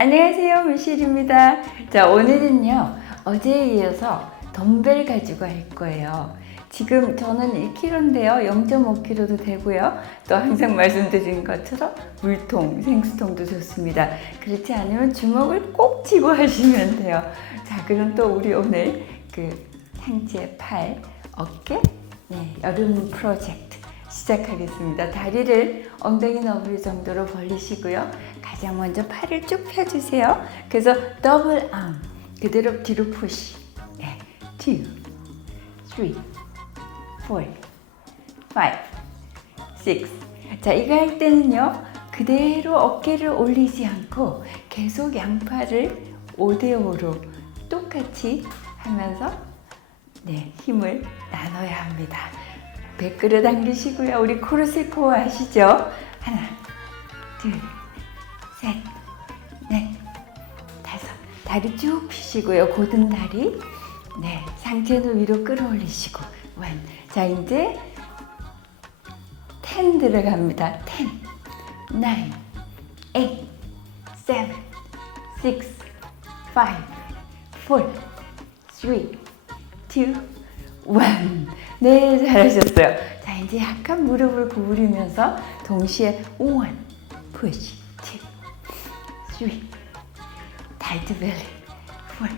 안녕하세요 미실입니다. 자 오늘은요 어제에 이어서 덤벨 가지고 할 거예요. 지금 저는 1kg인데요 0.5kg도 되고요. 또 항상 말씀드린 것처럼 물통 생수통도 좋습니다. 그렇지 않으면 주먹을 꼭 쥐고 하시면 돼요. 자 그럼 또 우리 오늘 그 상체 팔 어깨 네, 여름 프로젝트 시작하겠습니다. 다리를 엉덩이 너비 정도로 벌리시고요. 가장 먼저 팔을 쭉 펴주세요. 그래서 더블 암 그대로 뒤로 푸시. 네, 2, 3, 4, 5, 6. 자, 이거 할 때는요. 그대로 어깨를 올리지 않고 계속 양팔을 5대5로 똑같이 하면서 네, 힘을 나눠야 합니다. 배꼽을 당기시고요. 우리 코르세코 아시죠? 하나, 둘, 셋, 넷, 다섯. 다리 쭉 펴시고요. 고든 다리. 네, 상체는 위로 끌어올리시고. 원. 자, 이제 10 들어갑니다. 10, 9, 8, 7, 6, 5, 4, 3, 2, 1. 네, 잘하셨어요. 자, 이제 약간 무릎을 구부리면서 동시에 1, push, 2, 3, tight belly, 4,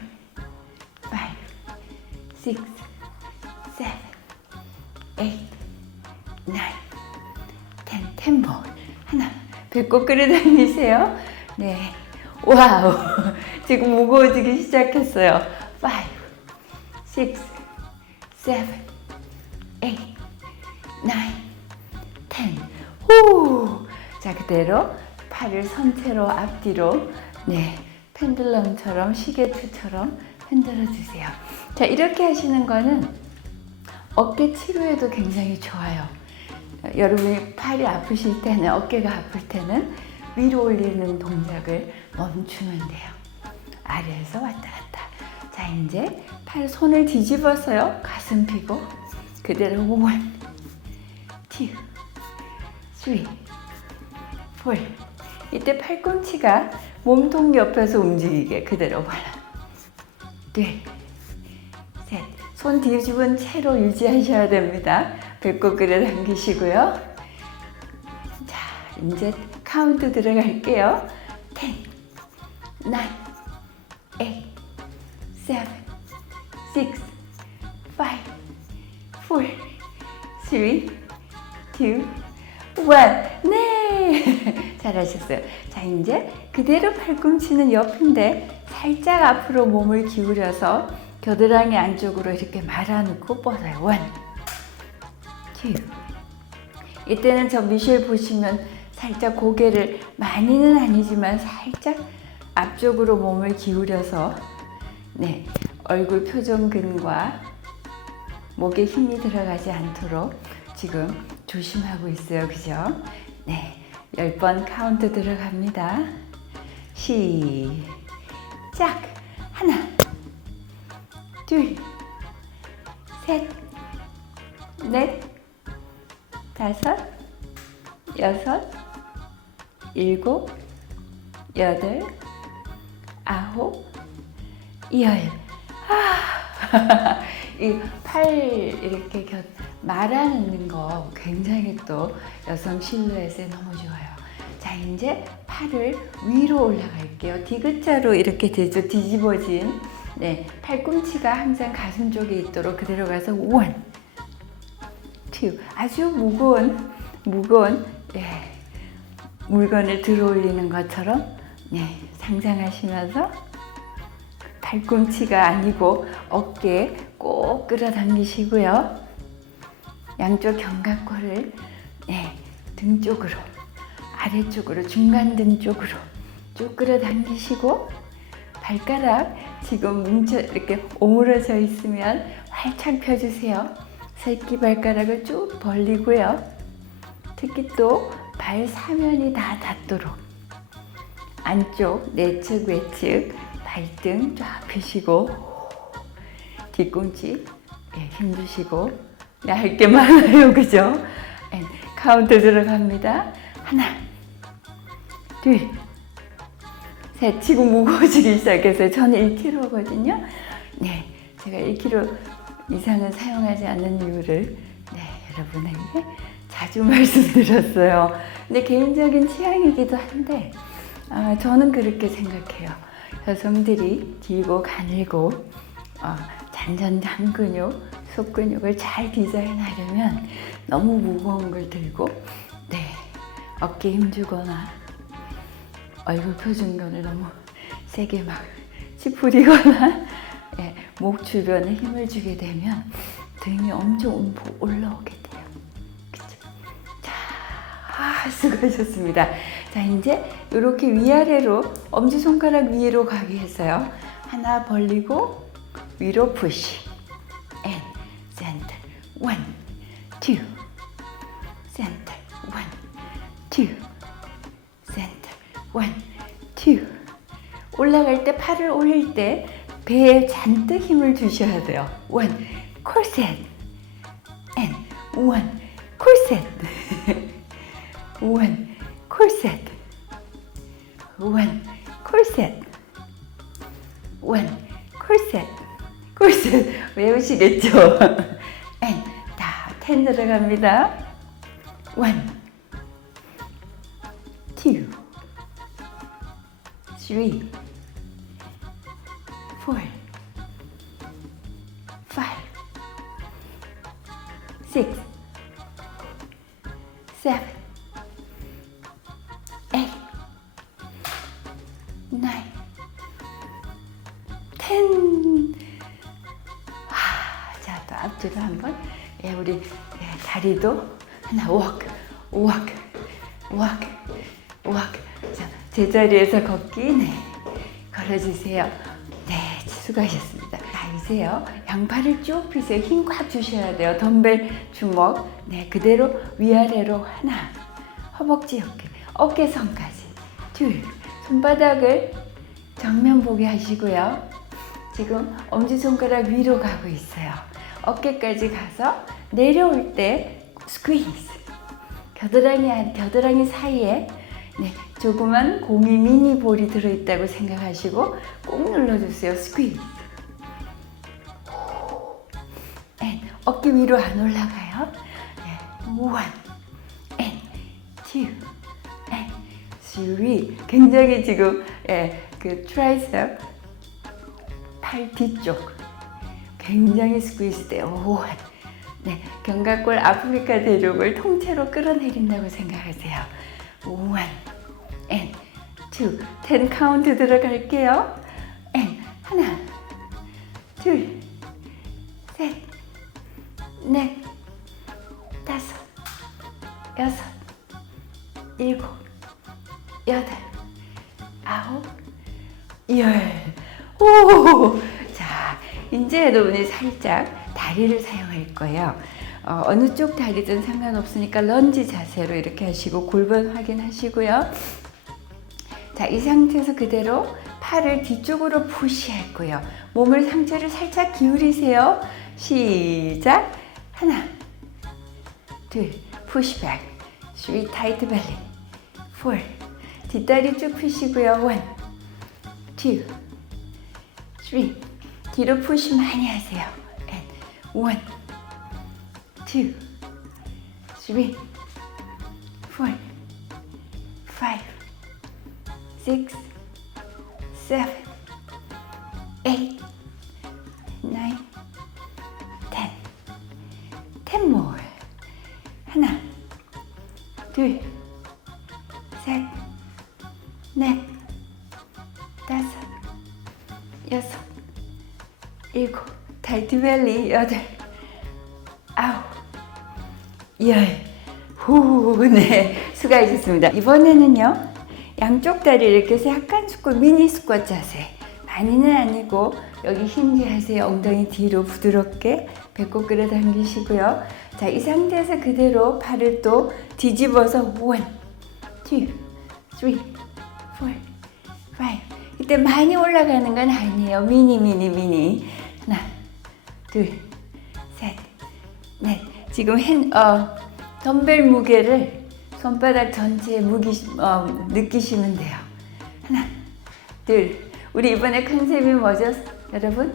5, 6, 7, 8, 9, 10, 템포. 하나, 배꼽 끌어당기세요. 네. 와우. 지금 무거워지기 시작했어요. 5, 6, 7, 8, 9, 10. 후. 자, 그대로 팔을 선체로 앞뒤로 네, 펜들럼처럼 시계추처럼 흔들어 주세요. 자, 이렇게 하시는 거는 어깨 치료에도 굉장히 좋아요. 여러분이 팔이 아프실 때는 어깨가 아플 때는 위로 올리는 동작을 멈추면 돼요. 아래에서 왔다. 자 이제 팔 손을 뒤집어서요. 가슴 펴고 그대로 원, 투, 쓰리, 폴. 이때 팔꿈치가 몸통 옆에서 움직이게 그대로 하나, 둘, 셋. 손 뒤집은 채로 유지하셔야 됩니다. 배꼽을 당기시고요. 자, 이제 카운트 들어갈게요. 10, 9, 8, 3, 2, 1. 네! 잘하셨어요. 자, 이제 그대로 팔꿈치는 옆인데 살짝 앞으로 몸을 기울여서 겨드랑이 안쪽으로 이렇게 말아놓고 뻗어요. 원, 투. 이때는 저 미셸 보시면 살짝 고개를 많이는 아니지만 살짝 앞쪽으로 몸을 기울여서 네 얼굴 표정근과 목에 힘이 들어가지 않도록 지금 조심하고 있어요. 그죠? 네. 10번 카운트 들어갑니다. 시작. 하나. 둘. 셋. 넷. 다섯. 여섯. 일곱. 여덟. 아홉. 열. 아. 이 팔 이렇게 곁 말아놓는 거 굉장히 또 여성 실루엣에 너무 좋아요. 자, 이제 팔을 위로 올라갈게요. 디귿자로 이렇게 되죠. 뒤집어진. 네. 팔꿈치가 항상 가슴 쪽에 있도록 그대로 가서 원, 투. 아주 무거운, 무거운, 예. 물건을 들어 올리는 것처럼, 네. 상상하시면서 팔꿈치가 아니고 어깨 꼭 끌어당기시고요. 양쪽 견갑골을 네, 등 쪽으로 아래쪽으로 중간 등 쪽으로 쭉 끌어당기시고 발가락 지금 뭉쳐 이렇게 오므러져 있으면 활짝 펴주세요. 새끼 발가락을 쭉 벌리고요. 특히 또 발 사면이 다 닿도록 안쪽 내측 외측 발등 쫙 펴시고 뒤꿈치 예, 힘주시고 네, 할게 많아요. 그죠? 네, 카운트 들어갑니다. 하나, 둘, 셋. 지금 무거워지기 시작했어요. 저는 1kg거든요. 네, 제가 1kg 이상은 사용하지 않는 이유를 네, 여러분에게 자주 말씀드렸어요. 근데 개인적인 취향이기도 한데 아, 저는 그렇게 생각해요. 여성들이 길고 가늘고 어, 잔잔한 근육, 속 근육을 잘 디자인하려면 너무 무거운 걸 들고 네, 어깨 힘주거나 얼굴 표준근을 너무 세게 막 찌푸리거나 예, 목 주변에 힘을 주게 되면 등이 엄청 올라오게 아, 수고하셨습니다. 자, 이제 이렇게 위아래로 엄지손가락 위로 가게 했어요. 하나 벌리고 위로 푸시. and center. one, two, center. one, two, center. one, two. 올라갈 때 팔을 올릴 때 배에 잔뜩 힘을 주셔야 돼요. one, 콜셋. and one, 콜셋. One, 콜셋. one, 콜셋. one, 콜셋. 콜셋 외우시겠죠? and 다, ten 들어갑니다. one, two, three, 다리도 하나 워크, 워크, 워크, 워크. 자, 제자리에서 걷기. 네. 걸어주세요. 네, 수고하셨습니다. 자, 이제요. 양팔을 쭉 펴세요. 힘 꽉 주셔야 돼요. 덤벨 주먹. 네, 그대로 위아래로 하나. 허벅지 어깨, 어깨선까지. 둘. 손바닥을 정면 보게 하시고요. 지금 엄지손가락 위로 가고 있어요. 어깨까지 가서 내려올 때 스퀴즈. 겨드랑이 안- 겨드랑이 사이에 네, 조그만 공이 미니 볼이 들어있다고 생각하시고 꼭 눌러주세요. 스퀴즈. 앤 어깨 위로 안 올라가요. 네, and two, and three. 굉장히 지금 예, 그 트라이셉 팔 뒤쪽 굉장히 스퀴즈 돼요. 오, 네, 견갑골 아프리카 대륙을 통째로 끌어내린다고 생각하세요. one, and two, ten 카운트 들어갈게요. and 하나, 둘, 셋, 넷, 다섯, 여섯, 일곱, 여덟, 아홉, 열. 오! 자, 이제 여러분이 살짝 다리를 사용할 거예요. 어, 어느 쪽 다리든 상관없으니까 런지 자세로 이렇게 하시고 골반 확인하시고요. 자, 이 상태에서 그대로 팔을 뒤쪽으로 푸시할 거예요. 몸을 상체를 살짝 기울이세요. 시작. 하나, 둘, 푸시백. 스위 타이트 벨리. 폴. 뒷다리 쭉 펴시고요. 원, 투, 쓰리. 뒤로 푸시 많이 하세요. 앤 원, 투, 쓰리, 포, 파이브, 식스, 세븐, 에잇, 나인, 텐. 텐 more. 하나, 둘, 벨리, 여덟, 아홉, 열. 후, 네. 수고하셨습니다. 이번에는요, 양쪽 다리 이렇게 해서 약간 스쿼, 미니 스쿼트 자세. 많이는 아니고, 여기 힘주하세요. 엉덩이 뒤로 부드럽게 배꼽 끌어당기시고요. 자, 이 상태에서 그대로 팔을 또 뒤집어서 원, 포, 파이브. 이때 많이 올라가는 건 아니에요. 미니, 미니, 미니. 둘, 셋, 넷, 지금 핸, 어, 덤벨 무게를 손바닥 전체에 무기, 어, 느끼시면 돼요. 하나, 둘. 우리 이번에 컨셉이 뭐죠, 여러분?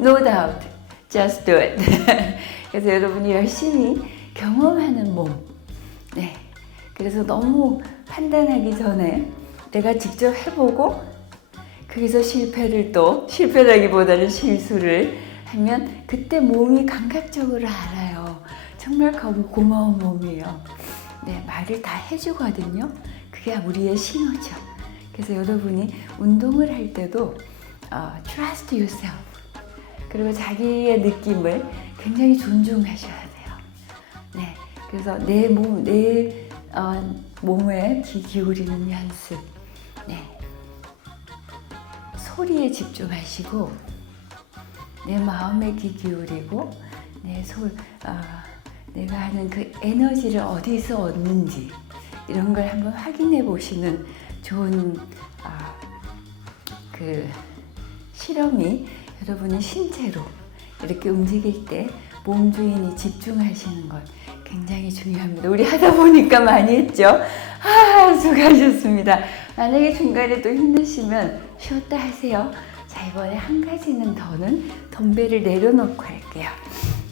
No doubt. Just do it. 그래서 여러분이 열심히 경험하는 몸. 네. 그래서 너무 판단하기 전에 내가 직접 해보고 거기서 실패를 또 실패라기보다는 실수를 하면 그때 몸이 감각적으로 알아요. 정말 고- 고마운 몸이에요. 네, 말을 다 해주거든요. 그게 우리의 신호죠. 그래서 여러분이 운동을 할 때도 어, trust yourself 그리고 자기의 느낌을 굉장히 존중하셔야 돼요. 네, 그래서 내 몸, 내 어, 몸에 귀 기울이는 연습. 네, 소리에 집중하시고 내 마음에 귀 기울이고 내 소, 어, 내가 하는 그 에너지를 어디서 얻는지 이런 걸 한번 확인해 보시는 좋은 아, 그 실험이 여러분의 신체로 이렇게 움직일 때 몸 주인이 집중하시는 것 굉장히 중요합니다. 우리 하다 보니까 많이 했죠. 아, 수고하셨습니다. 만약에 중간에 또 힘드시면 쉬었다 하세요. 자, 이번에 한 가지는 더는 덤벨을 내려놓고 할게요.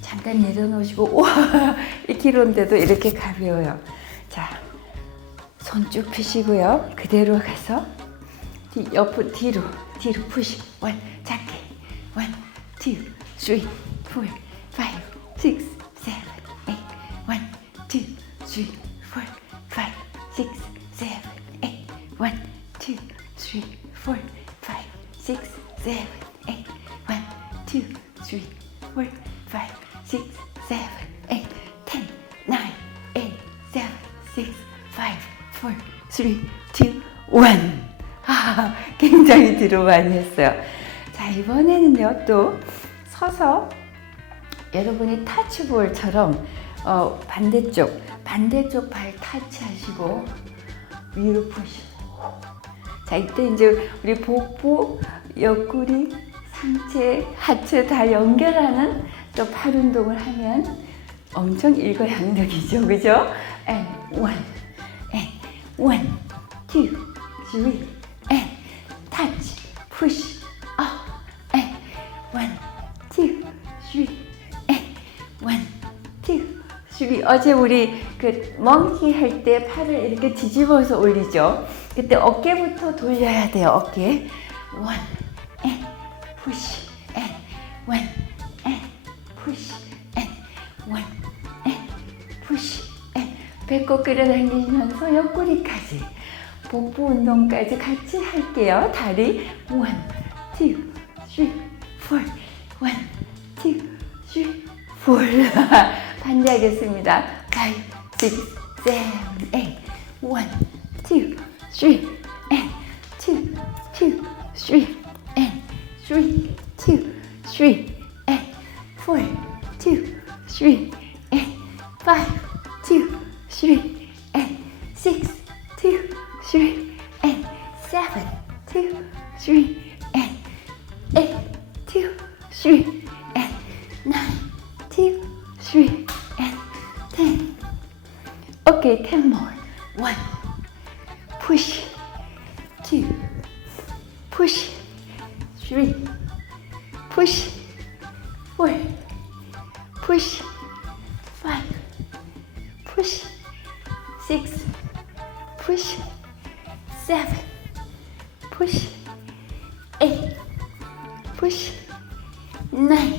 잠깐 내려놓으시고, 우와, 1kg인데도 이렇게 가벼워요. 자, 손 쭉 펴시고요. 그대로 가서 뒤, 옆으로 뒤로 뒤로 푸시 원 작게 원, 투, 쓰리, 포, 파이브, 식스, 뒤로 많이 했어요. 자, 이번에는요, 또 서서 여러분이 타치볼처럼 어, 반대쪽, 반대쪽 발 타치하시고 위로 푸시고. 자, 이때 이제 우리 복부, 옆구리, 상체, 하체 다 연결하는 또 팔 운동을 하면 엄청 일거양득이죠, 그죠? And one, and one, two, three, and touch, push, up, and one, two, three, and one, two, three. 어제 우리 그 멍키 할 때 팔을 이렇게 뒤집어서 올리죠. 그때 어깨부터 돌려야 돼요. 어깨. one, and push, and one, and push, and one, and push, and 배꼽 끌어당기면서 옆구리까지. 복부 운동까지 같이 할게요. 다리 two, three, four, one, two, three, four. 반대하겠습니다. five, six, seven, eight, one, two, three, and push, eight, push, nine,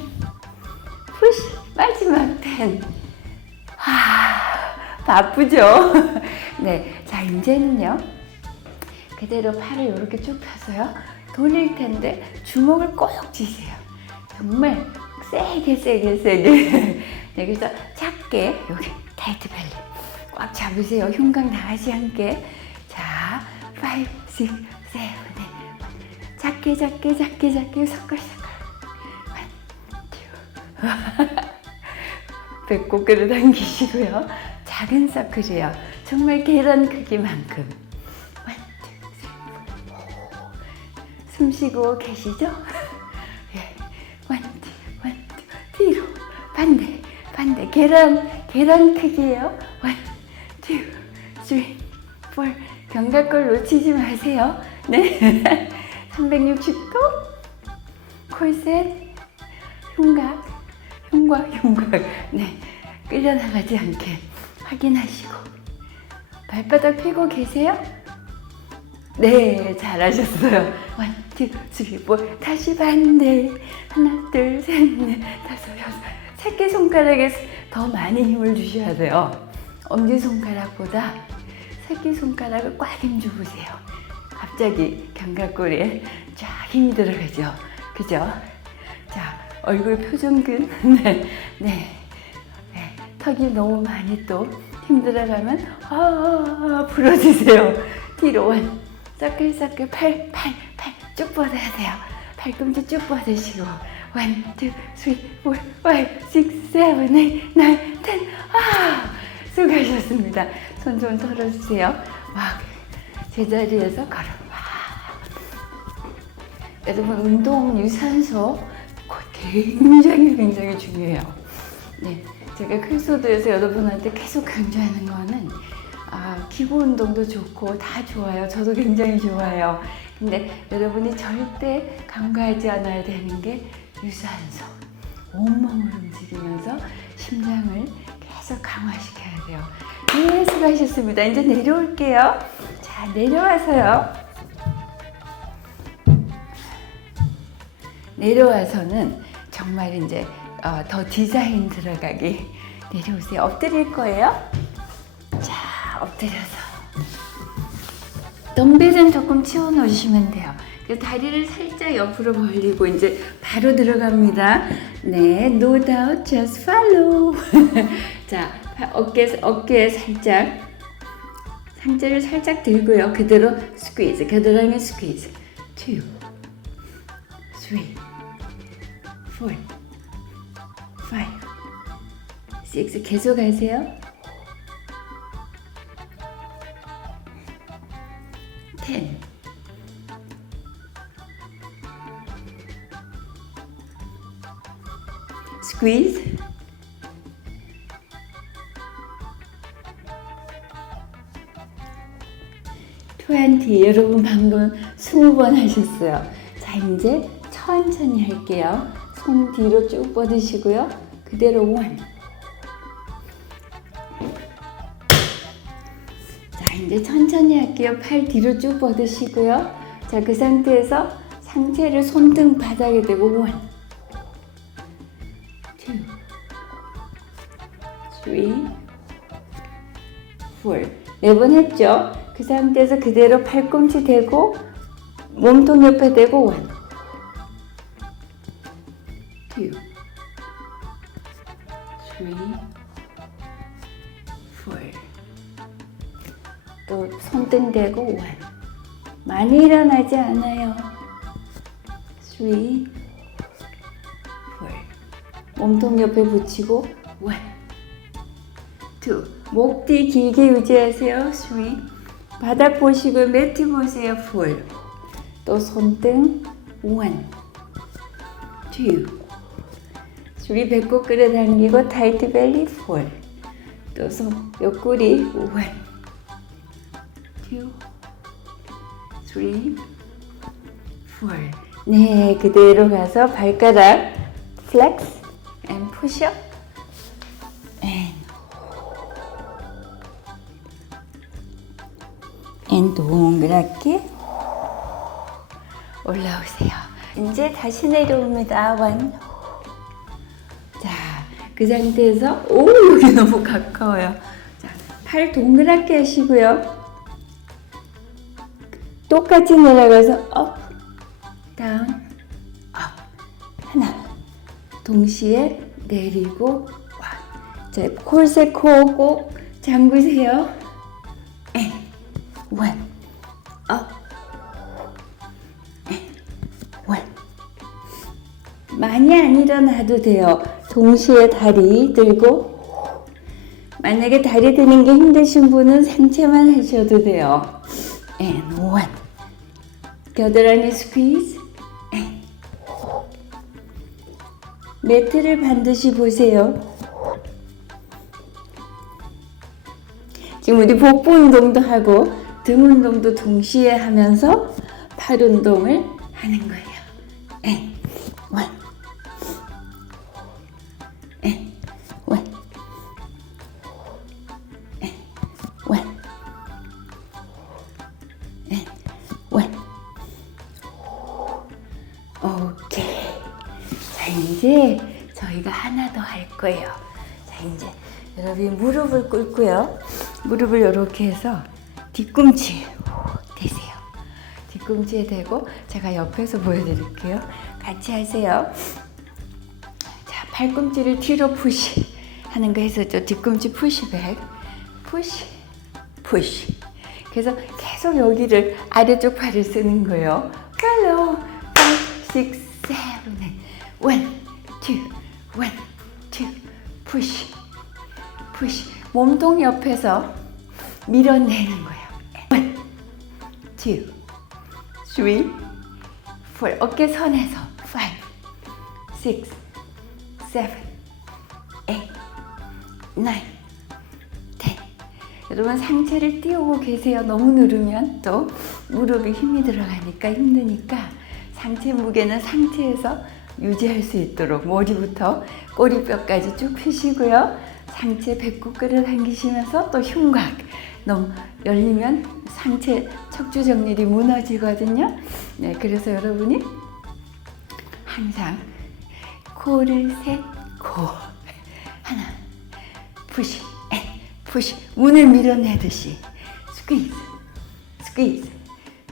push. 마지막 ten. 하, 바쁘죠? 네, 자 이제는요. 그대로 팔을 이렇게 쭉 펴서요. 돌릴 텐데 주먹을 꼭 쥐세요. 정말 세게 세게 세게. 네, 그래서 작게 여기 타이트 벨리 꽉 잡으세요. 흉곽 나가지 않게. 자, 5, 6, 7, 8. 작게 작게 작게 작게 서클 서클. 원, 투. 배꼽 끌어당기시고요. 작은 서클이에요. 정말 계란 크기만큼. 숨 쉬고 계시죠? 예. 원, 투, 원, 투. 뒤로. 반대, 반대. 계란 계란 크기예요. 원, 투, 쓰리, 포. 견갑골 놓치지 마세요. 네. 360도? 콜셋? 흉곽? 흉곽 흉곽. 네 끌려나가지 않게 확인하시고. 발바닥 펴고 계세요? 네 잘하셨어요. 원, 투, 쓰리, 포. 다시 반대. 하나 둘 셋 넷 다섯 여섯. 새끼손가락에 더 많이 힘을 주셔야 돼요. 엄지손가락보다 새끼손가락을 꽉 힘줘보세요 갑자기 견갑골에 쫙 힘이 들어가죠 그죠? 자 얼굴 표정근 네, 네. 네, 턱이 너무 많이 또 힘들어가면 아, 부러지세요. 뒤로 원 서클서클 팔, 팔, 팔 쭉 뻗어야 돼요. 팔꿈치 쭉 뻗으시고 원, 투, 쓰리, 포, 파이브, 식스, 세븐, 에잇, 텐아 수고하셨습니다. 손 좀 털어주세요. 막 제자리에서 걸어. 여러분 운동 유산소 굉장히 굉장히 중요해요. 네, 제가 클소드에서 여러분한테 계속 강조하는 거는 아, 기구 운동도 좋고 다 좋아요. 저도 굉장히 좋아해요. 근데 여러분이 절대 간과하지 않아야 되는 게 유산소. 온몸을 움직이면서 심장을 계속 강화시켜야 돼요. 네, 수고하셨습니다. 이제 내려올게요. 자, 내려와서요. 내려와서는 정말 이제 어, 더 디자인 들어가기 내려오세요. 엎드릴 거예요. 자, 엎드려서 덤벨은 조금 치워 놓으시면 돼요. 그 다리를 살짝 옆으로 벌리고 이제 바로 들어갑니다. 네, no doubt, just follow. 자, 어깨 어깨에 살짝 상체를 살짝 들고요. 그대로 스퀴즈, 겨드랑이 스퀴즈. two, three, four, five, six. 계속 하세요. ten. squeeze. twenty. 여러분 방금 스무 번 하셨어요. 자, 이제 천천히 할게요. 손 뒤로 쭉 뻗으시고요. 그대로 원. 자, 이제 천천히 할게요. 팔 뒤로 쭉 뻗으시고요. 자, 그 상태에서 상체를 손등 바닥에 대고 원. two, three, four. 네번 했죠? 그 상태에서 그대로 팔꿈치 대고 몸통 옆에 대고 원. 자꾸 손등대고 와. 많이 일어나지 않아요. 3, 4. 몸통 옆에 붙이고 와. 2. 목 뒤 길게 유지하세요. 3. 바닥 보시고 매트 보세요. 4. 또 손등 1, 2 줄이 배꼽 끌어당기고 타이트 벨리 4또 옆구리 1 쓰리, 폴. 네, 그대로 가서 발가락 플렉스 앤 푸시업 앤앤 동그랗게 올라오세요. 이제 다시 내려옵니다. 원. 자, 그 상태에서 오 여기 너무 가까워요. 자, 팔 동그랗게 하시고요. 똑같이 내려가서 업, 다운, 업. 하나. 동시에 내리고 와. 자, 콜세 코꼭 잠그세요. 앤, 원, 업, 앤, 원. 많이 안 일어나도 돼요. 동시에 다리 들고 만약에 다리 드는 게 힘드신 분은 상체만 하셔도 돼요. And one. 겨드랑이 스퀴즈 e 매트를 반드시 보세요. 지금 우리 복부 운동도 하고 등 운동도 동시에 하면서 팔 운동을 하는 거예요. 무릎을 이렇게 해서 뒤꿈치 대세요. 뒤꿈치에 대고 제가 옆에서 보여드릴게요. 같이 하세요. 자, 팔꿈치를 뒤로 푸시 하는 거 했었죠. 뒤꿈치 푸시백, 푸시, 푸시. 그래서 계속 여기를 아래쪽 팔을 쓰는 거예요. 팔로 5, 6, 7, 8 1, 2, 1, 2 푸시 푸시 몸통 옆에서 밀어내는 거예요. 1, 2, 3, 4 어깨 선에서 5, 6, 7, 8, 9, 10 여러분 상체를 띄우고 계세요. 너무 누르면 또 무릎에 힘이 들어가니까 힘드니까 상체 무게는 상체에서 유지할 수 있도록 머리부터 꼬리뼈까지 쭉 펴시고요. 상체 배꼽뼈를 당기시면서 또 흉곽 너무 열리면 상체 척추 정렬이 무너지거든요. 네, 그래서 여러분이 항상 코를 셋코 하나 푸시 에 푸시 문을 밀어내듯이 스퀴즈 스퀴즈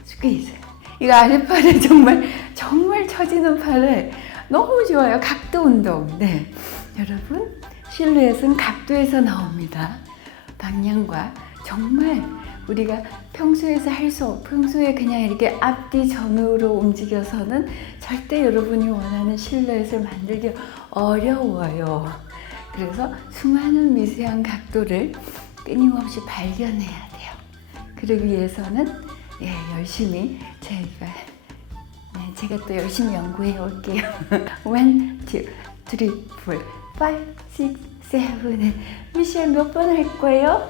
스퀴즈. 이거 아랫팔에 정말 정말 처지는 팔에 너무 좋아요. 각도 운동. 네 여러분 실루엣은 각도에서 나옵니다 방향과 정말 우리가 평소에서 할수 없, 평소에 그냥 이렇게 앞뒤 전으로 움직여서는 절대 여러분이 원하는 실루엣을 만들기 어려워요. 그래서 수많은 미세한 각도를 끊임없이 발견해야 돼요. 그러기 위해서는 예, 열심히 저희가 네, 제가 또 열심히 연구해 올게요. 1, 2, 3, 4, 5, 6, 7, 미셸 몇번 할 거예요?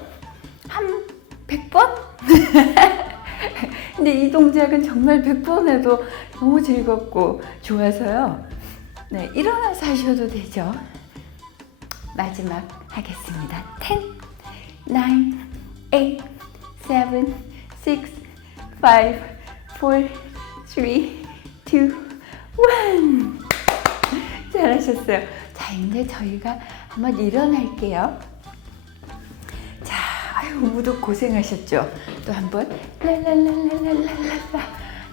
한 100번? 근데 이 동작은 정말 100번 해도 너무 즐겁고 좋아서요. 네, 일어나서 하셔도 되죠. 마지막 하겠습니다. 10, 9, 8, 7, 6, 5, 4, 3, 2, 1. 잘하셨어요. 자, 이제 저희가 한번 일어날게요. 자, 아유, 무릎 고생하셨죠? 또 한번 랄랄랄랄랄랄라.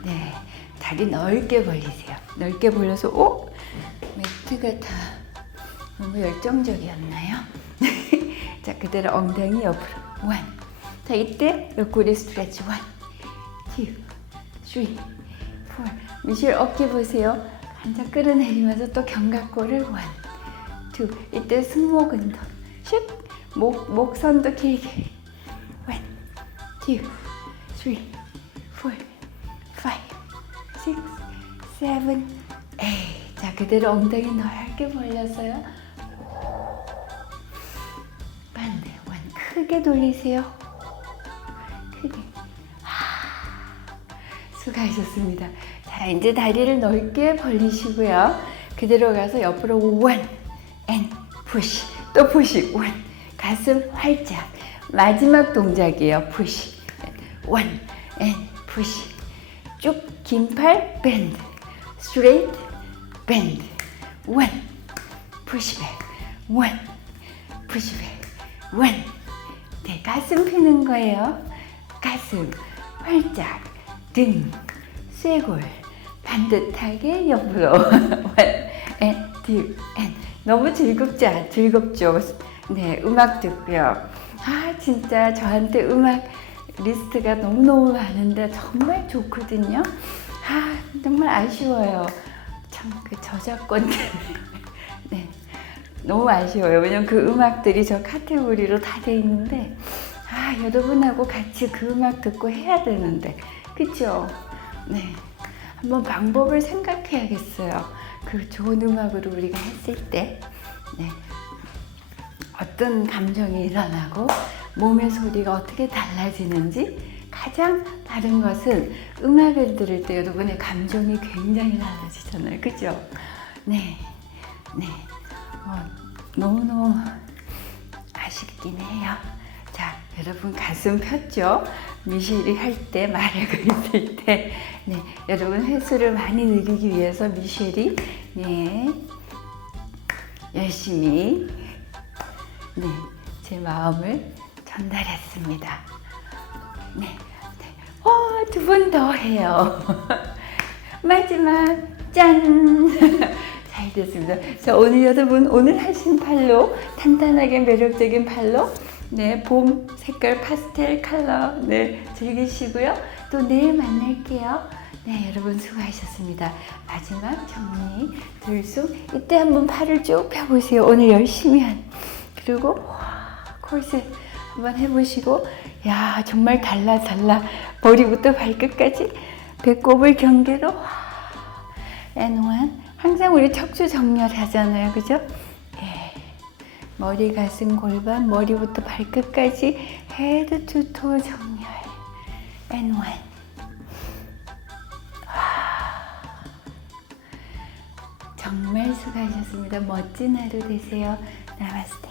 네, 다리 넓게 벌리세요. 넓게 벌려서, 오, 매트가 다 너무 열정적이었나요? 자, 그대로 엉덩이 옆으로. 원. 자, 이때 옆구리 스트레치. 원, 투, 쓰리, 포. 미실 어깨 보세요. 한자 끌어내리면서 또 견갑골을 원, 투. 이때 승모 근동. 슉. 목, 목선도 길게. 원, 투, 쓰리, 포, 파이브, 식스, 세븐, 에잇. 자, 그대로 엉덩이 넓게 벌려서요. 반대 원 크게 돌리세요. 크게. 하. 수고하셨습니다. 자, 이제 다리를 넓게 벌리시고요. 그대로 가서 옆으로 원, 앤, 푸시. 또 푸시, 원. 가슴 활짝. 마지막 동작이에요. 푸시. 원, 앤, 푸시. 쭉긴팔 밴드. 스트레이트 밴드. 원. 푸시백. 원. 푸시백. 원. 네, 가슴 피는 거예요. 가슴 활짝. 등. 쇄골. 반듯하게 옆으로. 원. 앤, 둘, 앤. 너무 즐겁죠? 즐겁죠? 네, 음악 듣고요. 아, 진짜 저한테 음악 리스트가 너무너무 많은데 정말 좋거든요. 아, 정말 아쉬워요. 참, 그 저작권. 네. 너무 아쉬워요. 왜냐면 그 음악들이 저 카테고리로 다 돼 있는데, 아, 여러분하고 같이 그 음악 듣고 해야 되는데. 그쵸? 네. 한번 방법을 생각해야겠어요. 그 좋은 음악으로 우리가 했을 때. 네. 어떤 감정이 일어나고 몸의 소리가 어떻게 달라지는지 가장 다른 것은 음악을 들을 때 여러분의 감정이 굉장히 달라지잖아요. 그죠? 네. 네. 어, 너무너무 아쉽긴 해요. 자, 여러분 가슴 폈죠? 미셸이 할 때, 말하고 있을 때. 네, 여러분 횟수를 많이 늘리기 위해서 미셸이, 네, 열심히, 네, 제 마음을 전달했습니다. 네, 네. 어, 두 번 더 해요. 마지막, 짠! 잘 됐습니다. 자, 오늘 여러분, 오늘 하신 팔로, 탄탄하게 매력적인 팔로, 네, 봄 색깔 파스텔 컬러, 네, 즐기시고요. 또 내일 만날게요. 네, 여러분 수고하셨습니다. 마지막 정리, 들숨. 이때 한번 팔을 쭉 펴보세요. 오늘 열심히 한. 그리고, 와, 콜셋 한번 해보시고, 야, 정말 달라, 달라. 머리부터 발끝까지 배꼽을 경계로, 와, N1. 항상 우리 척추 정렬하잖아요. 그죠? 예. 머리, 가슴, 골반, 머리부터 발끝까지 헤드 투 토 정렬. N1. 정말 수고하셨습니다. 멋진 하루 되세요. 나마스테.